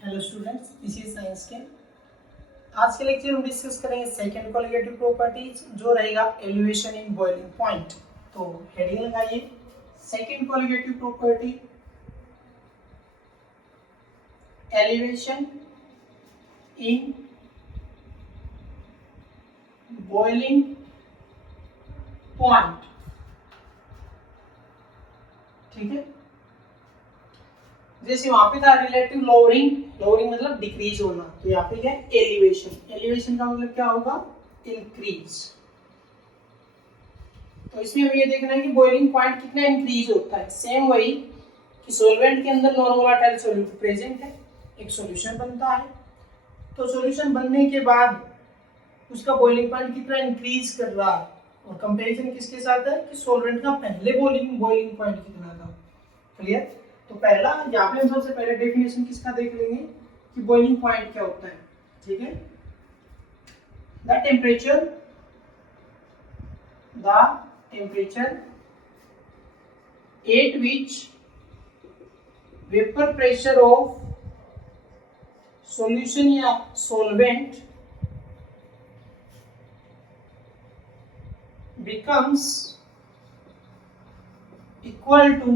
Hello students, this is science के। आज के लेक्चर में डिस्कस करेंगे सेकंड क्वालिटेटिव प्रॉपर्टीज, जो रहेगा एलिवेशन इन बॉइलिंग पॉइंट। तो हेडिंग लगाइए, second qualitative property elevation in boiling point. ठीक है, जैसे वहां पे था रिलेटिव लोअरिंग, लोअरिंग मतलब डिक्रीज होना, तो यहाँ पे क्या है एलिवेशन। एलिवेशन का मतलब क्या होगा, इंक्रीज। तो इसमें हमें ये देखना है कि बॉइलिंग पॉइंट कितना इंक्रीज होता है। सेम वही कि सॉल्वेंट के अंदर नॉन वोलेटाइल सॉल्यूट प्रेजेंट है, एक सॉल्यूशन बनता है, तो सॉल्यूशन बनने के बाद उसका बॉइलिंग पॉइंट कितना इंक्रीज कर रहा है, और कंपैरिजन किसके साथ है कि सॉल्वेंट का पहले बॉइलिंग पॉइंट कितना था। क्लियर। तो पहला यहाँ पे हम सबसे पहले डेफिनेशन किसका देख लेंगे कि बॉइलिंग पॉइंट क्या होता है। ठीक है, the temperature at which vapour pressure of solution या solvent becomes equal to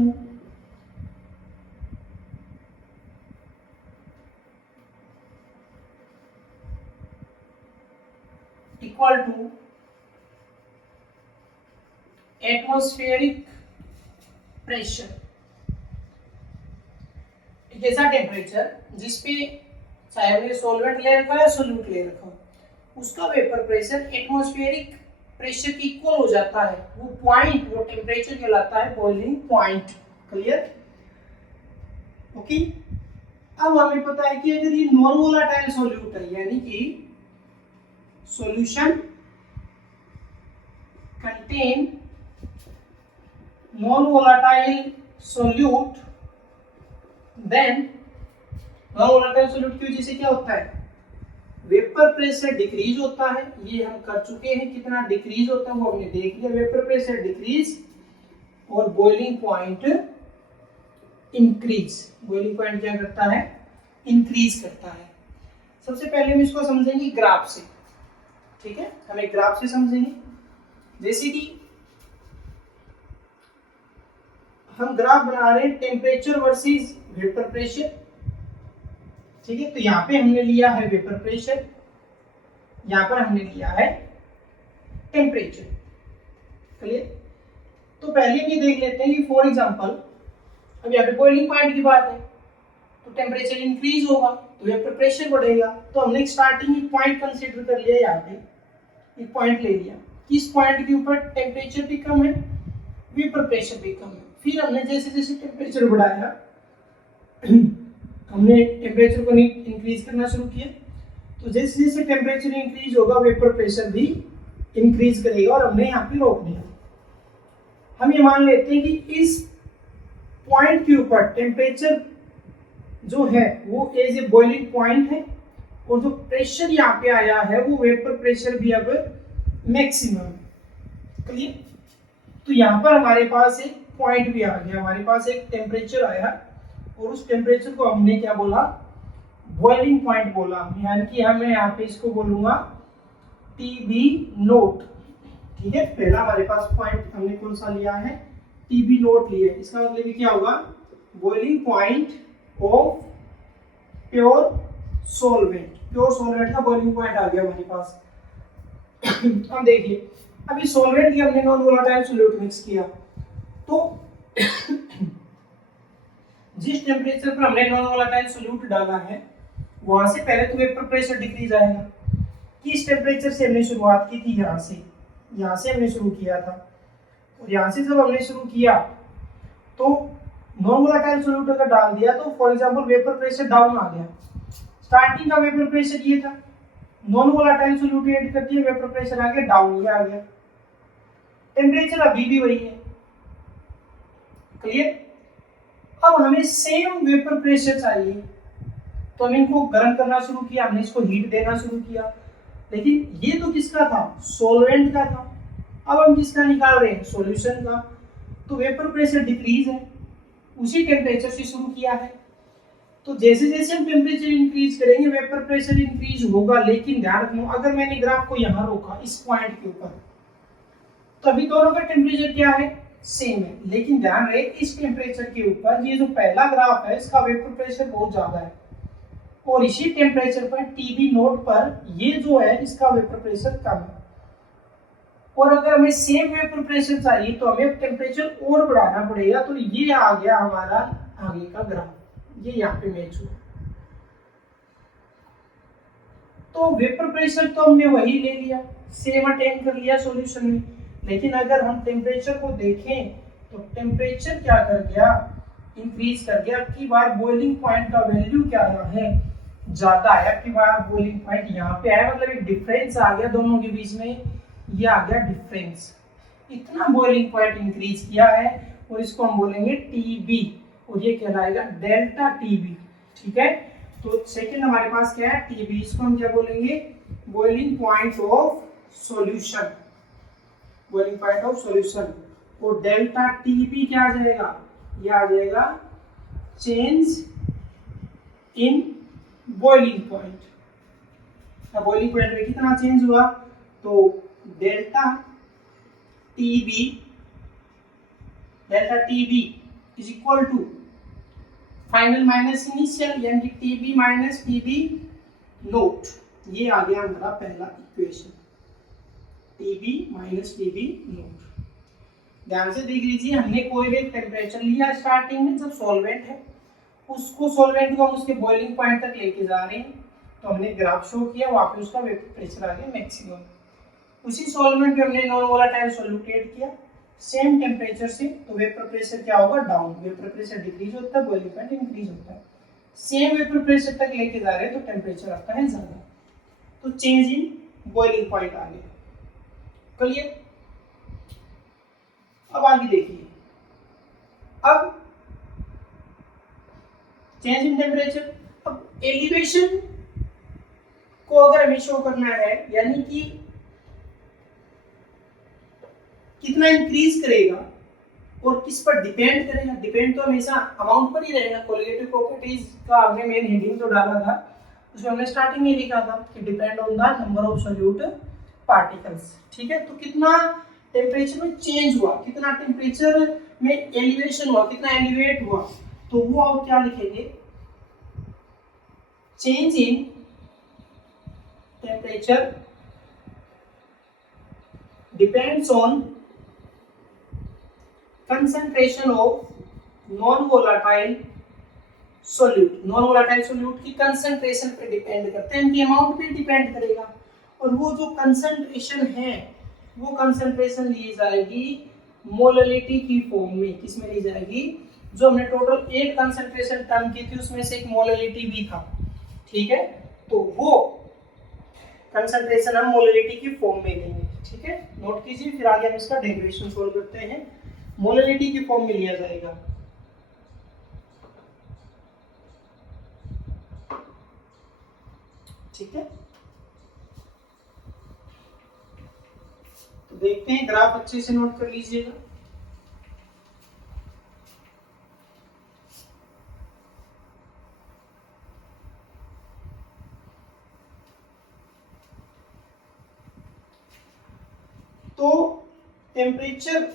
atmospheric pressure. एक ऐसा टेम्परेचर जिसपे चाहे हमने सॉल्वेंट ले रखा है, सोल्यूट ले रखा हो, उसका वेपर प्रेशर एटमॉस्फेरिक प्रेशर की इक्वल हो जाता है, वो पॉइंट, वो टेम्परेचर कहलाता है बॉइलिंग पॉइंट। क्लियर। ओके, अब हमें पता है कि अगर ये नॉन वोलेटाइल सॉल्यूट है, यानी कि solution contain non volatile solute, then non volatile solute की वजह से क्या होता है, वेपर प्रेशर डिक्रीज होता है। ये हम कर चुके हैं, कितना डिक्रीज होता है वो हमने देख लिया, वेपर प्रेशर डिक्रीज और boiling point increase. Boiling point क्या करता है, इंक्रीज करता है। सबसे पहले हम इसको समझेंगे ग्राफ से। ठीक है, हम एक ग्राफ से समझेंगे। जैसे कि हम ग्राफ बना रहे हैं टेम्परेचर वर्सेस वेपर प्रेशर। ठीक है, तो यहाँ पे हमने लिया है वेपर प्रेशर, यहाँ पर हमने लिया है टेम्परेचर। क्लियर। तो पहले हम ये देख लेते हैं कि फॉर एग्जांपल अब यहाँ पे बॉइलिंग पॉइंट की बात है, तो टेम्परेचर इंक्रीज होगा तो वेपर प्रेशर बढ़ेगा। तो हमने एक स्टार्टिंग एक पॉइंट कंसीडर कर लिया, यहाँ पे एक पॉइंट ले लिया, किस पॉइंट के ऊपर टेम्परेचर भी कम है, वेपर प्रेशर भी कम है। फिर हमने जैसे जैसे टेम्परेचर बढ़ाया, हमने टेम्परेचर को इंक्रीज करना शुरू किया, तो जैसे जैसे टेम्परेचर इंक्रीज होगा वेपर प्रेशर भी इंक्रीज करेगा, और हमने यहाँ पे रोक दिया। हम ये मान लेते हैं कि इस पॉइंट के ऊपर टेम्परेचर जो है वो एज ए बॉइलिंग पॉइंट है, और जो प्रेशर यहाँ पे आया है वो वेपर प्रेशर भी अब मैक्सिमम है। क्लियर। तो यहाँ पर हमारे पास एक पॉइंट भी आ गया, हमारे पास एक टेम्परेचर आया, और उस टेम्परेचर को हमने क्या बोला, बॉइलिंग पॉइंट बोला। यानी कि मैं यहाँ पे इसको बोलूंगा टीबी नोट। ठीक है, पहला हमारे पास पॉइंट हमने कौन सा लिया है, टीबी नोट लिया है। इसका मतलब क्या होगा, boiling point of pure solvent. Pure solvent का बॉइलिंग पॉइंट आ गया हमारे पास। अब देखिए, अभी सॉल्वेंट की हमने नॉन वोलेटाइल सॉल्यूट मिक्स किया, तो जिस टेम्परेचर पर हमने नॉन वोलेटाइल सॉल्यूट डाला है वहां से पहले तो वेपर प्रेशर डिक्रीज आएगा। किस टेम्परेचर से हमने शुरुआत की थी, यहाँ से हमने शुरू किया था, और यहाँ से जब हमने शुरू किया तो नॉन वोलेटाइल सॉल्यूट अगर डाल दिया तो for example vapour pressure down आ गया। स्टार्टिंग का वेपर प्रेशर ये था, नॉन वोलेटाइल सॉल्यूट ऐड कर दिया, वेपर प्रेशर आ गया डाउन हो गया, टेम्परेचर अभी भी वही है। क्लियर। अब हमें सेम वेपर प्रेशर चाहिए, तो हमने इनको गर्म करना शुरू किया, हमने इसको हीट देना शुरू किया, लेकिन ये तो किसका था, सॉल्वेंट का था। अब हम किसका निकाल रहे हैं, सॉल्यूशन का, तो वेपर प्रेशर डिक्रीज है, उसी टेम्परेचर से शुरू किया है। तो जैसे जैसे हम टेम्परेचर इंक्रीज करेंगे वेपर प्रेशर इंक्रीज होगा, लेकिन ध्यान रखना अगर मैंने ग्राफ को यहाँ रोका इस पॉइंट के ऊपर, तो अभी दोनों का टेम्परेचर क्या है, सेम है, लेकिन ध्यान रहे इस टेम्परेचर के ऊपर ये जो पहला ग्राफ है इसका वेपर प्रेशर बहुत ज्यादा है, और इसी टेम्परेचर पर टीबी नोट पर ये जो है इसका वेपर प्रेशर कम है। और अगर हमें सेम वेपर प्रेशर चाहिए तो हमें टेम्परेचर और बढ़ाना पड़ेगा। तो ये आ गया हमारा आगे का ग्राफ, ये यहाँ पे मैच हुआ। तो वेपर प्रेशर तो हमने वही ले लिया, सेम अटेन कर लिया सॉल्यूशन में, लेकिन अगर हम टेम्परेचर को देखें तो टेम्परेचर क्या कर गया, इंक्रीज कर गया। अब की बार बॉइलिंग पॉइंट का वैल्यू क्या है, ज्यादा है। अब की बार बॉइलिंग पॉइंट यहाँ पे आया, मतलब एक डिफरेंस आ गया दोनों के बीच में, ये आ गया डिफरेंस। इतना बॉइलिंग पॉइंट इंक्रीज किया है, और इसको हम बोलेंगे टीबी, और ये कहलाएगा डेल्टा टीबी। ठीक है, तो सेकंड हमारे पास क्या है, टीबी, इसको हम क्या बोलेंगे, boiling point of solution, boiling point of solution. और डेल्टा टीबी क्या आ जाएगा, ये आ जाएगा change in boiling point. Boiling point में कितना चेंज हुआ, तो delta TB is equal to final minus initial, यानी कि टीबी माइनस टीबी नोट। ये आ गया हमारा पहला equation, TB minus TB note. ध्यान से देख लीजिए, हमने कोई भी टेम्परेचर लिया स्टार्टिंग में, जब सॉल्वेंट है उसको, सॉल्वेंट को हम उसके बॉइलिंग पॉइंट तक लेके जा रहे हैं, तो हमने ग्राफ शो किया, वहां पे उसका वेपर प्रेशर आ गया मैक्सिमम। उसी सॉल्वेंट पे हमने नॉन वोलेटाइल सॉल्यूट ऐड किया सेम टेम्परेचर से, तो वेपर प्रेशर क्या होगा, डाउन, वेपर प्रेशर डिक्रीज होता है, बॉइलिंग पॉइंट इंक्रीज होता है। सेम वेपर प्रेशर तक लेके जा रहे हैं तो टेम्परेचर आपका है ज्यादा, तो चेंज इन बॉइलिंग पॉइंट आ गया। क्लियर। अब आगे देखिए, अब चेंज इन टेम्परेचर, अब एलिवेशन को अगर हमें शो करना है, यानी कि कितना इंक्रीज करेगा और किस पर डिपेंड करेगा, डिपेंड तो हमेशा अमाउंट पर ही रहेगा। कोलिगेटिव प्रॉपर्टीज का हमने मेन हेडिंग तो डाला था, उसमें हमने स्टार्टिंग में लिखा था कि depend on the number of solute particles. ठीक है, तो कितना टेम्परेचर में चेंज हुआ, कितना टेम्परेचर में एलिवेशन हुआ, कितना एलिवेट हुआ, तो वो आप क्या लिखेंगे, change in temperature depends on concentration of non-volatile solute। non-volatile solute की concentration पे डिपेंड करते हैं, इनकी अमाउंट पे डिपेंड करेगा। और वो जो concentration है, वो concentration ली जाएगी मोललिटी की फॉर्म में। किसमें ली जाएगी, जो हमने टोटल 8 concentration टर्म की थी उसमें से एक मोललिटी भी था। ठीक है, तो वो concentration हम मोललिटी की फॉर्म में लेंगे। ठीक है, नोट कीजिए, फिर आगे हम इसका डेरिवेशन सोल्व करते हैं। मोललिटी की फॉर्म में लिया जाएगा। ठीक है, तो देखते हैं, ग्राफ अच्छे से नोट कर लीजिएगा। तो टेम्परेचर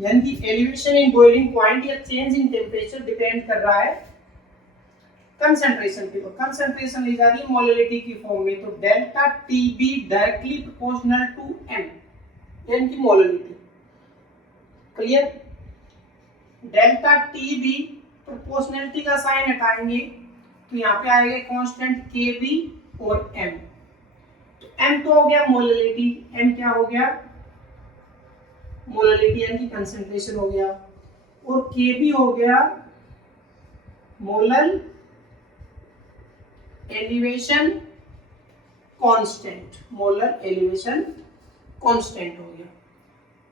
यानी कि एलिवेशन इन बॉइलिंग पॉइंट या चेंज इन टेम्परेचर डिपेंड कर रहा है कंसंट्रेशन पे। तो कंसंट्रेशन ली जा रही है मोललिटी की फॉर्म में, तो delta TB directly proportional to M, यानी कि molality. Clear. Delta TB proportionality का साइन हटाएंगे तो यहाँ पे आएगा कांस्टेंट केबी और एम। तो एम तो हो गया मोललिटी, एम क्या हो गया, मोललिटी यानी कि कंसंट्रेशन हो गया, और केबी हो गया molal elevation constant, molar elevation constant हो गया।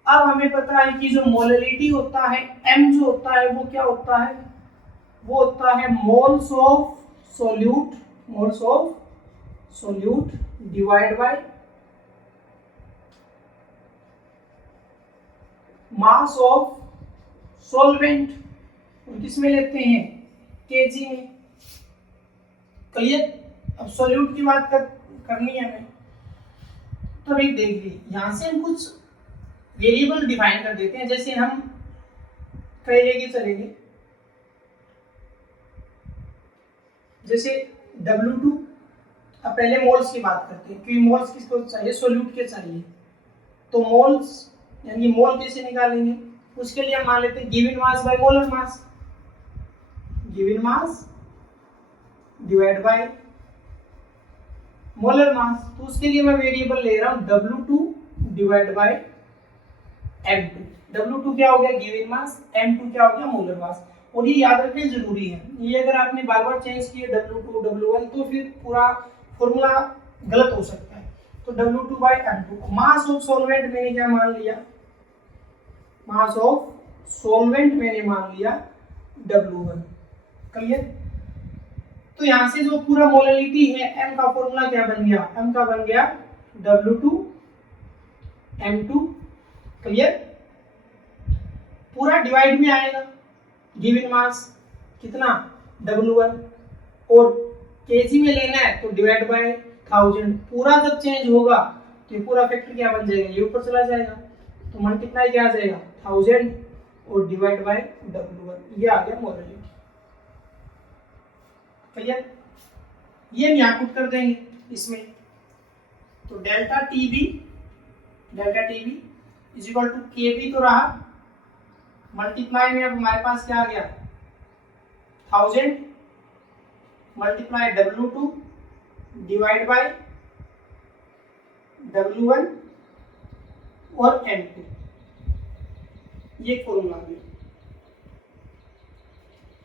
अब हमें पता है कि जो मोललिटी होता है, एम जो होता है वो क्या होता है, वो होता है moles of solute, moles of solute divide by mass of solvent. किस में लेते हैं, केजी में। क्लियर। अब सॉल्यूट की बात करनी है हमें, तो अभी देख लीजिए यहाँ से हम कुछ वेरिएबल डिफाइन कर देते हैं। जैसे हम कहीं लेके चलेंगे, जैसे W2। अब पहले मोल्स की बात करते हैं, क्योंकि मोल्स किसको चाहिए, सोल्यूट के चाहिए। तो मोल्स यानी मोल कैसे निकालेंगे, उसके लिए हम मान लेते हैं given mass by molar mass, given mass divide by molar मास। तो उसके लिए मैं वेरिएबल ले रहा हूं W2 divide by M2। W2 क्या हो गया, गिवन मास, M2 क्या हो गया, मोलर मास। और ये याद रखना जरूरी है, ये अगर आपने बार बार चेंज किए W2 W1 तो फिर पूरा फॉर्मूला गलत हो सकता है। तो W2 bye M2। Mass of solvent मैंने क्या मान लिया, मास ऑफ सॉल्वेंट मैंने मान लिया W1। क्लियर। तो यहां से जो पूरा मोलरिटी है M का फॉर्मूला क्या बन गया, M का बन गया W2 M2। क्लियर। पूरा डिवाइड में आएगा, गिवन मास कितना W1, और केजी में लेना है तो डिवाइड बाय 1000। पूरा जब चेंज होगा तो ये पूरा फैक्टर क्या बन जाएगा, ये ऊपर चला जाएगा, तो मल्टीप्लाई क्या आ जाएगा 1000 और डिवाइड बाय W1, ये आ गया मोलरिटी। क्लियर। ये हम यहाँ पुट कर देंगे इसमें, तो delta TB is equal to KB तो रहा, मल्टीप्लाई में अब हमारे पास क्या आ गया 1000 multiply W2 divide by W1 और M2, ये फॉर्मूला आ गया।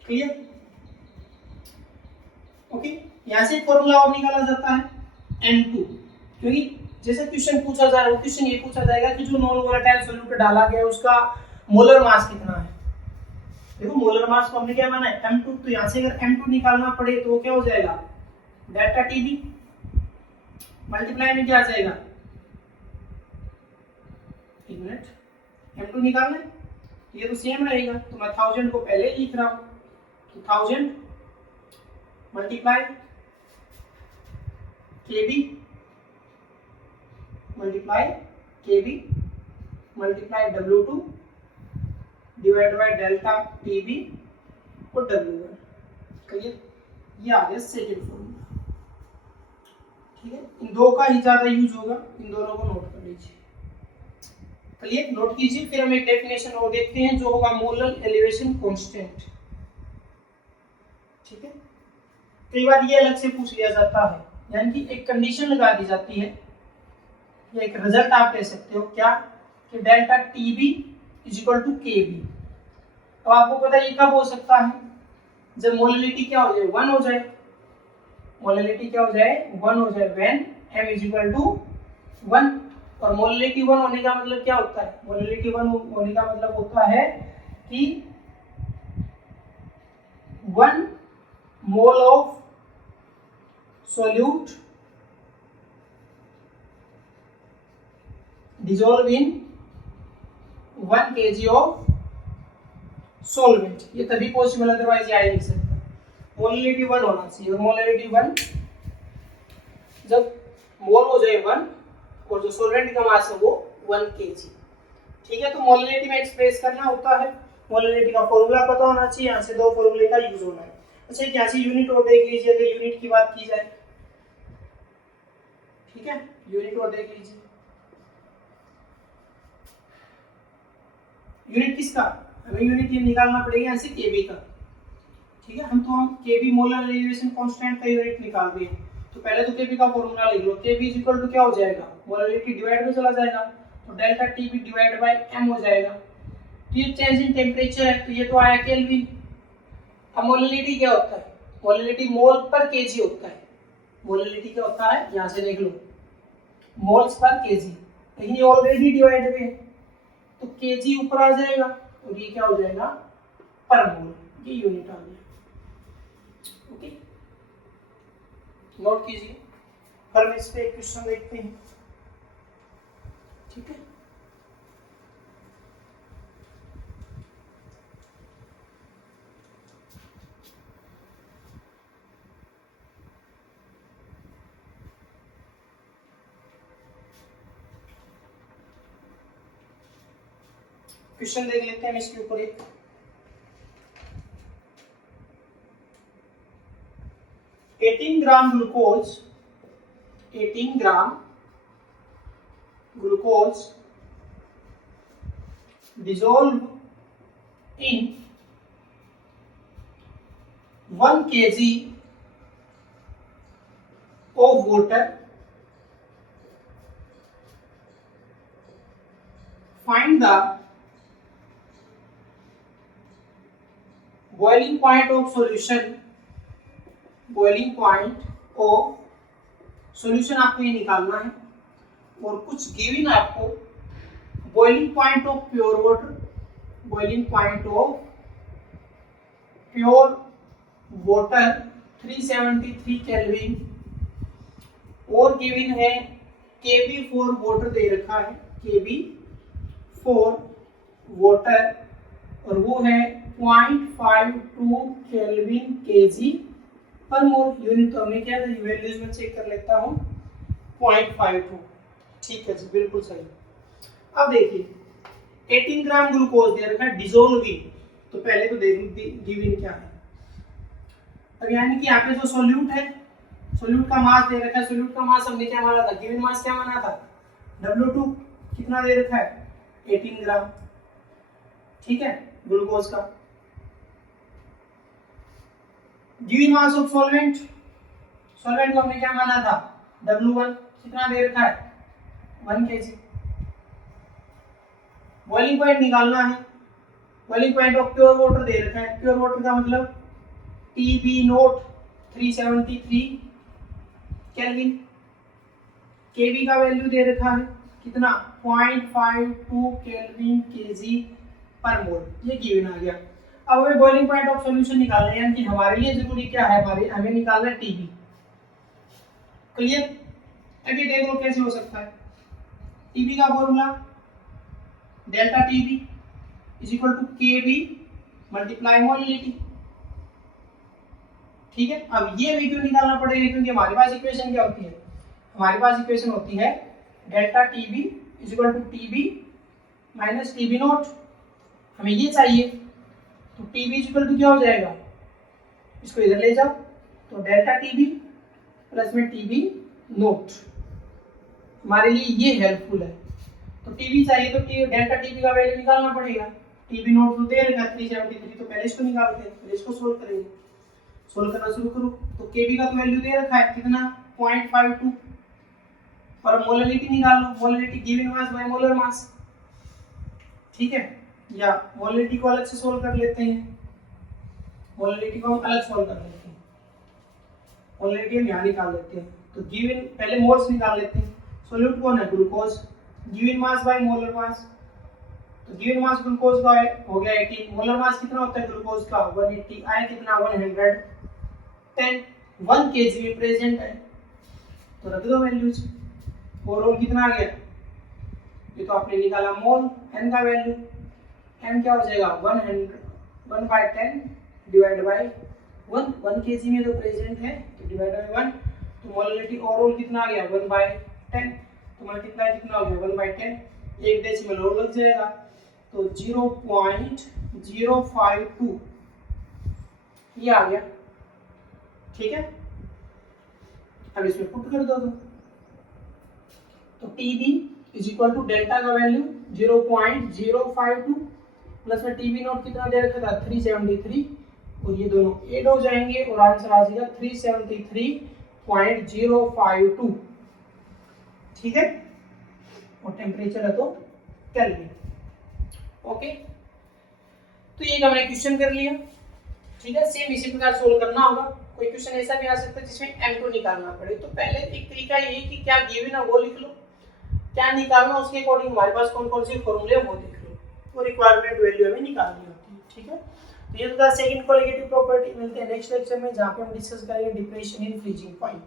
क्लियर। ओके, यहां से फॉर्मूला और निकाला जाता है M2, क्योंकि जैसे क्वेश्चन पूछा जा रहा है, क्वेश्चन ये पूछा जाएगा कि जो नॉन वोलेटाइल सॉल्यूट डाला गया है उसका मोलर मास कितना है। देखो मोलर मास को हमने क्या माना है M2, तो यहां से अगर M2 निकालना पड़े तो क्या हो जाएगा डेल्टा टीबी मल्टीप्लाई में क्या आ जाएगा, एक मिनट, M2 निकालना है, ये तो सेम रहेगा, तो मैं 1000 को पहले लिख रहा हूं, तो 1000 multiply KB multiply W2 divide by delta TB और W1। क्लियर। ये आ गया सेकंड फॉर्मूला। ठीक है, इन दो का ही ज्यादा यूज होगा, इन दोनों को नोट कर लीजिए। क्लियर, नोट कीजिए। फिर हम एक डेफिनेशन और देखते हैं जो होगा मोलर एलिवेशन कांस्टेंट। ठीक है, कई बार ये अलग से पूछ लिया जाता है, यानी कि एक कंडीशन लगा दी जाती है, या एक रिजल्ट आप कह सकते हो क्या, कि delta TB is equal to KB. तो आपको पता है ये कब हो सकता है, जब मोलरिटी क्या हो जाए 1 हो जाए, मोलरिटी क्या हो जाए 1 हो जाए, when m is equal to 1। और मोलरिटी 1 होने का मतलब क्या होता है, मोलरिटी 1 होने का मतलब होता है कि 1 mole of solute dissolve in 1 kg of solvent। ये तभी पॉसिबल, अदरवाइज ये आ ही नहीं सकता। मोलरिटी 1 होना चाहिए, और मोलरिटी 1 जब मोल हो जाए 1 और जो सॉल्वेंट का मास है वो 1 kg। ठीक है, तो मोलरिटी में एक्सप्रेस करना होता है, मोलरिटी का फॉर्मूला पता होना चाहिए, यहाँ से दो फॉर्मूले का यूज होना है। अच्छा, यहाँ से यूनिट और देख लीजिए, अगर यूनिट की बात की जाए, ठीक है, यूनिट और देख लीजिए, यूनिट किसका, हमें यूनिट ये निकालना पड़ेगा यहाँ से केबी का। ठीक है, हम केबी मोलर एलिवेशन कांस्टेंट का यूनिट निकाल रहे हैं, तो पहले तो केबी का फॉर्मूला लिख लो, केबी इज इक्वल टू क्या हो जाएगा, मोलरिटी डिवाइड में चला जाएगा, तो delta TB divide by M हो जाएगा। तो ये चेंज इन टेम्परेचर है, तो ये तो आया केल्विन। अब मोलरिटी क्या होता है, मोलरिटी मोल पर केजी होता है, मोलरिटी क्या होता है यहाँ से देख लो, मोल्स पर केजी, लेकिन ये ऑलरेडी डिवाइड में है, तो केजी ऊपर आ जाएगा और ये क्या हो जाएगा पर मोल, ये यूनिट आ गया। ओके, नोट कीजिए। फिर हम इस पे एक क्वेश्चन देखते हैं। ठीक है, क्वेश्चन देख लेते हैं इसके ऊपर एक। Eighteen gram glucose dissolved in 1 kg of water, find the boiling point of solution। आपको ये निकालना है और कुछ गिवन आपको boiling point of pure water 373 kelvin, और गिवन है Kb4 वाटर दे रखा है, Kb4 वाटर, और वो है 0.52 केल्विन kg पर मोल। यूनिट तो हमने क्या था, वैल्यूज में चेक कर लेता हूँ, 0.52। ठीक है जी, बिल्कुल सही। अब देखिए 18 ग्राम ग्लूकोज दे रखा है डिसोल्विंग, तो पहले तो देख गिवन क्या है। अब यानी कि यहाँ पे जो सोल्यूट है, सोल्यूट का मास दे रखा है, सोल्यूट का मास हमने क्या माना था, गिवन मास क्या माना था, W2 कितना दे रखा है 18 ग्राम, ठीक है, ग्लूकोज का। गिवन मास ऑफ सॉल्वेंट को हमने क्या माना था, W1 कितना दे रखा है 1 kg। बॉइलिंग पॉइंट निकालना है, boiling point of pure water दे रखा है, प्योर वाटर का मतलब TB0 373 केल्विन, Kb का वैल्यू दे रखा है कितना 0.52 केल्विन kg पर मोल, ये गिवन आ गया। अब हमें बॉइलिंग पॉइंट ऑफ सॉल्यूशन निकालना है, यानी कि हमारे लिए जरूरी क्या है, हमें निकालना है TB। क्लियर? अभी देख लो कैसे हो सकता है। TB का formula delta TB is equal to Kb multiply molality, ठीक है। अब ये भी क्यों निकालना पड़ेगा, क्योंकि हमारे पास इक्वेशन क्या होती है, हमारे पास इक्वेशन होती है delta TB is equal to TB minus TB0। हमें ये चाहिए, तो TB इज इक्वल टू क्या हो जाएगा, इसको इधर ले जाओ, तो डेल्टा TB प्लस में TB0 हमारे लिए ये हेल्पफुल है। तो TB चाहिए तो डेल्टा TB का वैल्यू निकालना पड़ेगा। TB0 तो दे रखा 373, तो पहले इसको निकालते हैं, फिर इसको सोल्व करेंगे। सोल्व करना शुरू करो, तो Kb का तो वैल्यू दे रखा है कितना 0.52, और मोलरिटी निकाल लो, molarity given mass by molar mass, ठीक है। या मोलरिटी को अलग से सोल्व कर लेते हैं, मोलरिटी को हम अलग सोल्व कर लेते हैं, मोलरिटी हम यहाँ निकाल लेते हैं। तो गिवन पहले मोल्स निकाल लेते हैं। सोल्यूट कौन है, glucose, given mass by molar मास, तो गिवन मास ग्लूकोज का हो गया 18, मोलर मास कितना होता है ग्लूकोज का 180, आया कितना 110, 1 kg में प्रेजेंट है, तो रख दो वैल्यूज। ओवरऑल कितना आ गया, ये तो आपने निकाला मोल, n का वैल्यू, n क्या हो जाएगा 1/10 डिवाइड बाय 1 kg में तो प्रेजेंट है, तो डिवाइड बाय 1, तो मोलरिटी ओवरऑल कितना आ गया 1/10, तो मल्टीप्लाई कितना हो गया 1/10, एक डेसिमल और लग जाएगा, तो 0.052 ये आ गया, ठीक है। अब इसमें पुट कर दो, तो TB is equal to delta का वैल्यू 0.052 प्लस में TB0 कितना दे रखा था 373, और ये दोनों ऐड हो जाएंगे और आंसर आ जाएगा 373.052, ठीक है। और टेम्परेचर है तो केल्विन, ओके। तो ये हमने क्वेश्चन कर लिया, ठीक है। सेम इसी प्रकार सोल्व करना होगा। कोई क्वेश्चन ऐसा भी आ सकता है जिसमें M2 निकालना पड़े, तो पहले एक तरीका ये है कि क्या गिवन है वो लिख लो, क्या निकालना उसके अकॉर्डिंग हमारे पास कौन कौन से फॉर्मूले वो देख लो, वो रिक्वायरमेंट वैल्यू हमें निकालनी होती है, ठीक है। तो ये था सेकंड कोलिगेटिव प्रॉपर्टी। मिलते हैं नेक्स्ट लेक्चर में, जहाँ पे हम डिस्कस करेंगे डिप्रेशन इन फ्रीजिंग पॉइंट।